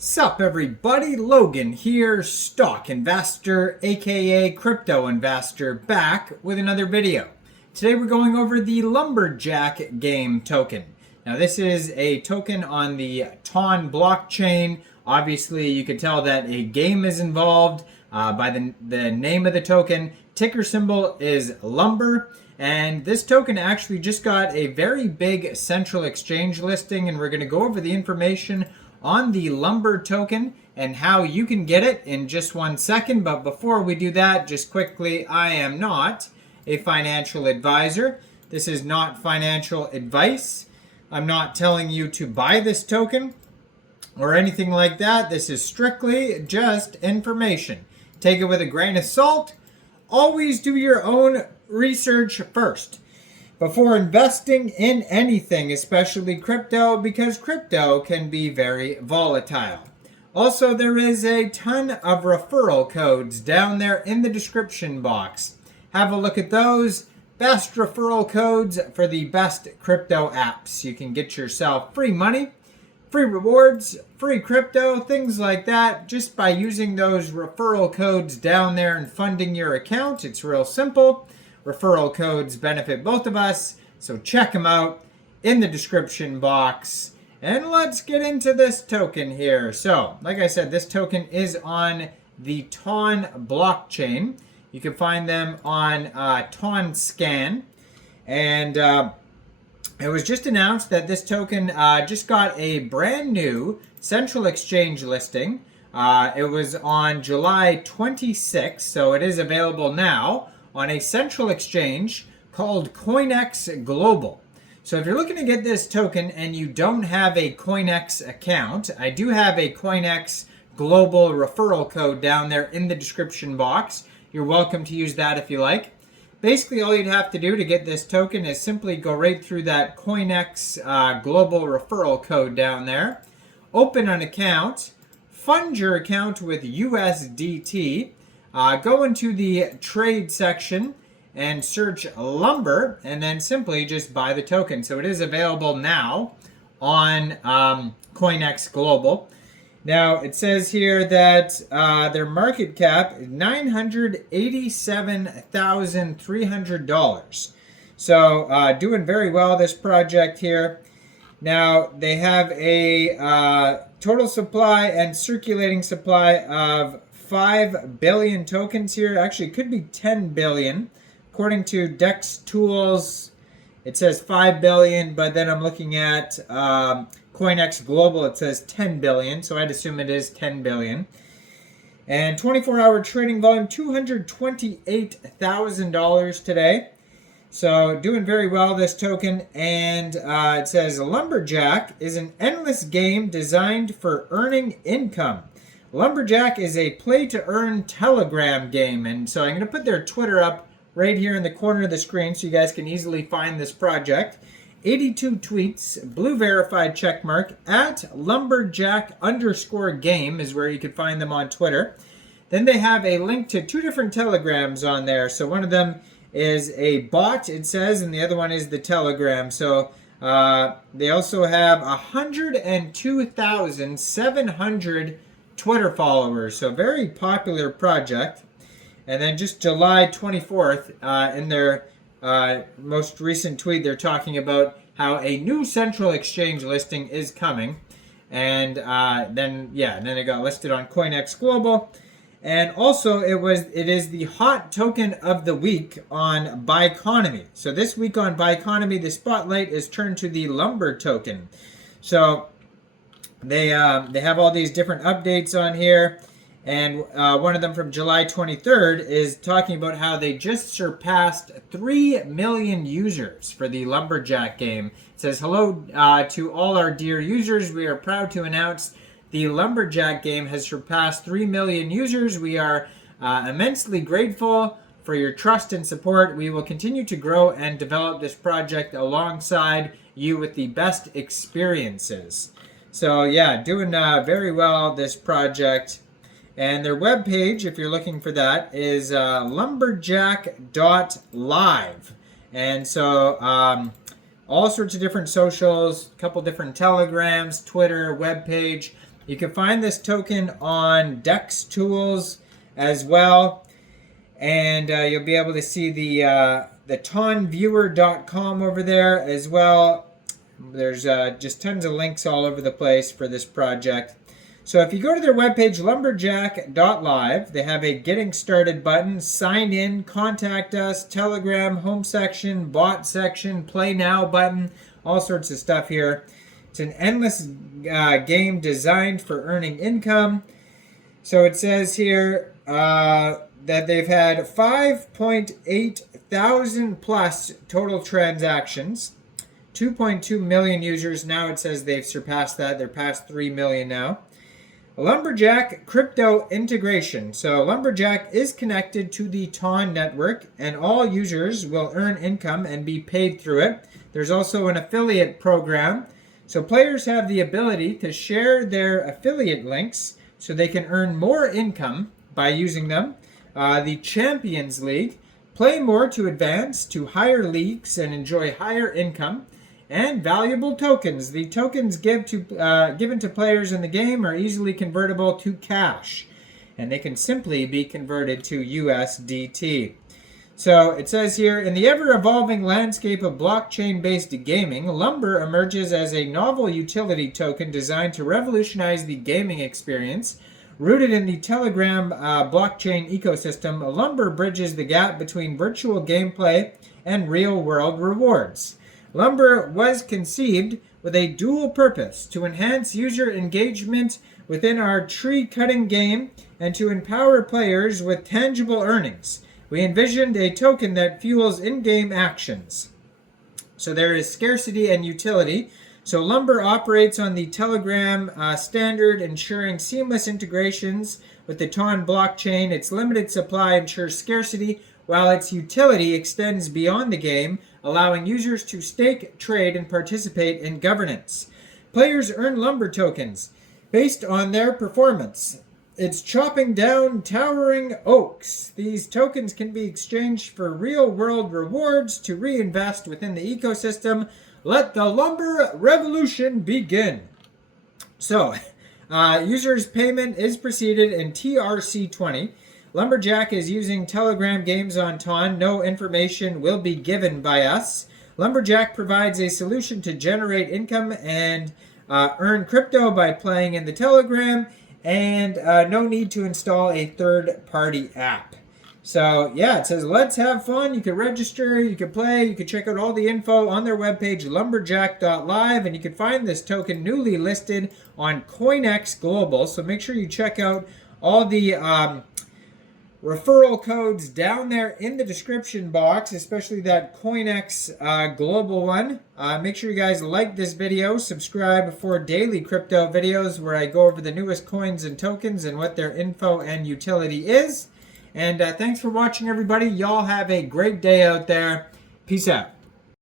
Sup everybody, Logan here, stock investor aka crypto investor, back with another video. Today we're going over the Lumberjack game token. Now this is a token on the TON blockchain. Obviously you can tell that a game is involved by the name of the token. Ticker symbol is Lumber, and this token actually just got a very big central exchange listing, and we're going to go over the information on the Lumber token and how you can get it in just 1 second. But before we do that, just quickly, I am not a financial advisor. This is not financial advice. I'm not telling you to buy this token or anything like that. This is strictly just information. Take it with a grain of salt. Always do your own research first before investing in anything, especially crypto, because crypto can be very volatile. Also, there is a ton of referral codes down there in the description box. Have a look at those. Best referral codes for the best crypto apps. You can get yourself free money, free rewards, free crypto, things like that, just by using those referral codes down there and funding your account. It's real simple. Referral codes benefit both of us, so check them out in the description box. And let's get into this token here. So, like I said, this token is on the TON blockchain. You can find them on TON Scan. And it was just announced that this token just got a brand new central exchange listing. It was on July 26th, so it is available now on a central exchange called Coinex Global. So if you're looking to get this token and you don't have a Coinex account, I do have a Coinex Global referral code down there in the description box. You're welcome to use that if you like. Basically, all you'd have to do to get this token is simply go right through that Coinex Global referral code down there, open an account, fund your account with USDT, go into the trade section and search Lumber, and then simply just buy the token. So it is available now on Coinex Global. Now it says here that their market cap is $987,300. So doing very well, this project here. Now they have a total supply and circulating supply of 5 billion tokens here. Actually, it could be 10 billion. According to Dex Tools, it says 5 billion, but then I'm looking at Coinex Global, it says 10 billion, so I'd assume it is 10 billion. And 24-hour trading volume, $228,000 today. So doing very well, this token. And it says Lumberjack is an endless game designed for earning income. Lumberjack is a play-to-earn Telegram game. And so I'm going to put their Twitter up right here in the corner of the screen so you guys can easily find this project. 82 tweets, blue verified checkmark, at Lumberjack_game is where you can find them on Twitter. Then they have a link to 2 different Telegrams on there. So one of them is a bot, it says, and the other one is the Telegram. So they also have 102,700 Twitter followers. So very popular project. And then just July 24th, in their most recent tweet, they're talking about how a new central exchange listing is coming. And then it got listed on Coinex Global. And also it is the hot token of the week on Biconomy. So this week on Biconomy, the spotlight is turned to the Lumber token. So they have all these different updates on here. And one of them from July 23rd is talking about how they just surpassed 3 million users for the Lumberjack game. It says, hello to all our dear users. We are proud to announce the Lumberjack game has surpassed 3 million users. We are immensely grateful for your trust and support. We will continue to grow and develop this project alongside you with the best experiences. So yeah, doing very well, this project. And their webpage, if you're looking for that, is lumberjack.live. And so all sorts of different socials, a couple different Telegrams, Twitter, webpage. You can find this token on DEX tools as well. And you'll be able to see the tonviewer.com over there as well. There's just tons of links all over the place for this project. So if you go to their webpage, lumberjack.live, they have a getting started button, sign in, contact us, Telegram, home section, bot section, play now button, all sorts of stuff here. It's an endless game designed for earning income. So it says here that they've had 5.8 thousand plus total transactions, 2.2 million users. Now it says they've surpassed that. They're past 3 million now. Lumberjack crypto integration. So Lumberjack is connected to the TON network, and all users will earn income and be paid through it. There's also an affiliate program. So players have the ability to share their affiliate links so they can earn more income by using them. The Champions League, play more to advance to higher leagues and enjoy higher income. And valuable tokens. The tokens given to players in the game are easily convertible to cash, and they can simply be converted to USDT. So it says here, in the ever-evolving landscape of blockchain-based gaming, Lumber emerges as a novel utility token designed to revolutionize the gaming experience. Rooted in the Telegram blockchain ecosystem, Lumber bridges the gap between virtual gameplay and real-world rewards. Lumber was conceived with a dual purpose: to enhance user engagement within our tree-cutting game and to empower players with tangible earnings. We envisioned a token that fuels in-game actions. So there is scarcity and utility. So Lumber operates on the Telegram standard, ensuring seamless integrations with the TON blockchain. Its limited supply ensures scarcity, while its utility extends beyond the game, allowing users to stake, trade, and participate in governance. Players earn Lumber tokens based on their performance. It's chopping down towering oaks. These tokens can be exchanged for real-world rewards to reinvest within the ecosystem. Let the Lumber revolution begin. So, users' payment is preceded in TRC20. Lumberjack is using Telegram games on TON. No information will be given by us. Lumberjack provides a solution to generate income and earn crypto by playing in the Telegram, and no need to install a third-party app. So, yeah, it says, let's have fun. You can register, you can play, you can check out all the info on their webpage, lumberjack.live, and you can find this token newly listed on Coinex Global. So make sure you check out all the referral codes down there in the description box, especially that Coinex Global one. Make sure you guys like this video, subscribe for daily crypto videos where I go over the newest coins and tokens and what their info and utility is. And thanks for watching, everybody. Y'all have a great day out there. Peace out.